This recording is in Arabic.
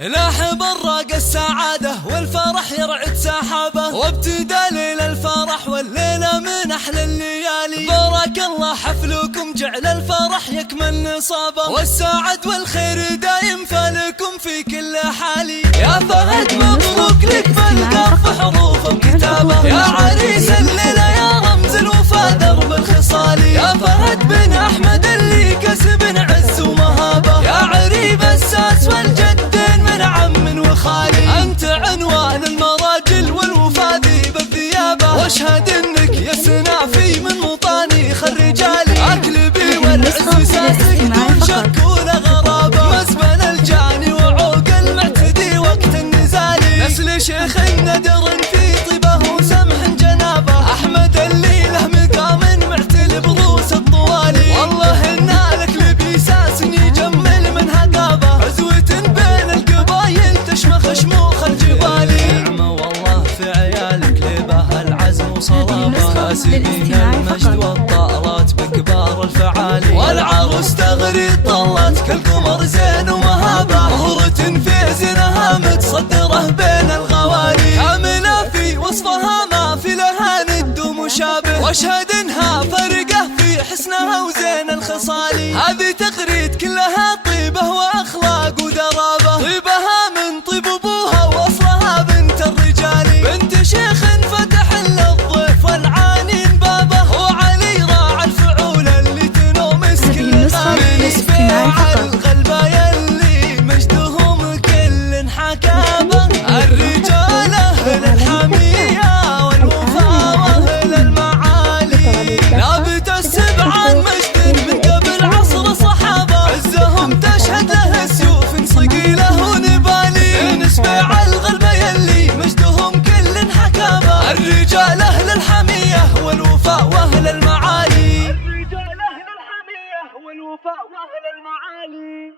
لاح براق السعادة والفرح يرعد سحابه، وابتدى ليل الفرح والليلة من أحلى الليالي. بارك الله حفلكم جعل الفرح يكمل نصابه، والسعد والخير دايم فالكم في كل حالي. يا فهد مبروك لك بالقف حروف وكتابه، يا عريس الليلة يا رمز الوفا درب الخصالي. يا فهد بن أحمد اللي كسب عز ومهابه، يا عريب الساس والجدين من عم وخالي. أنت عنوان المراجل والوفا ذيب الثيابة، واشهد انك يا سنافي من مطانيخ الرجالي. اكلبي والعز ساسك دون شك ولا غرابة، مسبن الجاني وعوق المعتدي وقت النزالي. نسل شيخ ندر في طيبه وسمح جنابه، احمد اللي له مقام معتل بروس الطوالي. والله ان الاكلبي ساس يجمل من هقابه، عزوة بين القبايل تشمخ شموخ الجبالي. نعمة والله في عيالك لبه العزم وصلابه، كاسبين المجد والطائرات بكبار الفعالي. والعروس تغري طلت كالقمر زين ومهابه، مهرة في زينها متصدره بين الغوالي. كاملة في وصفها ما في لها ند مشابه، واشهد انها فرقه في حسنها وزين الخصالي. هذه تغريد كلها طيبه واخلاق ودرابه، طيبها من طيب ابوها واصلها بنت الرجال. بنت شيخ فتح للضيف والعانين بابه، وعلي راعى الفعول اللي تنومس كل غالي. نسبيع الغلبه يلي مجدهم كل حكابه، الرجال اهل الحميه والوفا واهل المعالي. نابت السبع عن مجد من قبل عصر صحابه، عزهم تشهد له سيوف صقيله ونبالي. نسبيع الغلبه يلي مجدهم كل حكابه، الرجال اهل الحميه والوفاء واهل المعالي. الرجال اهل الحميه والوفاء واهل المعالي.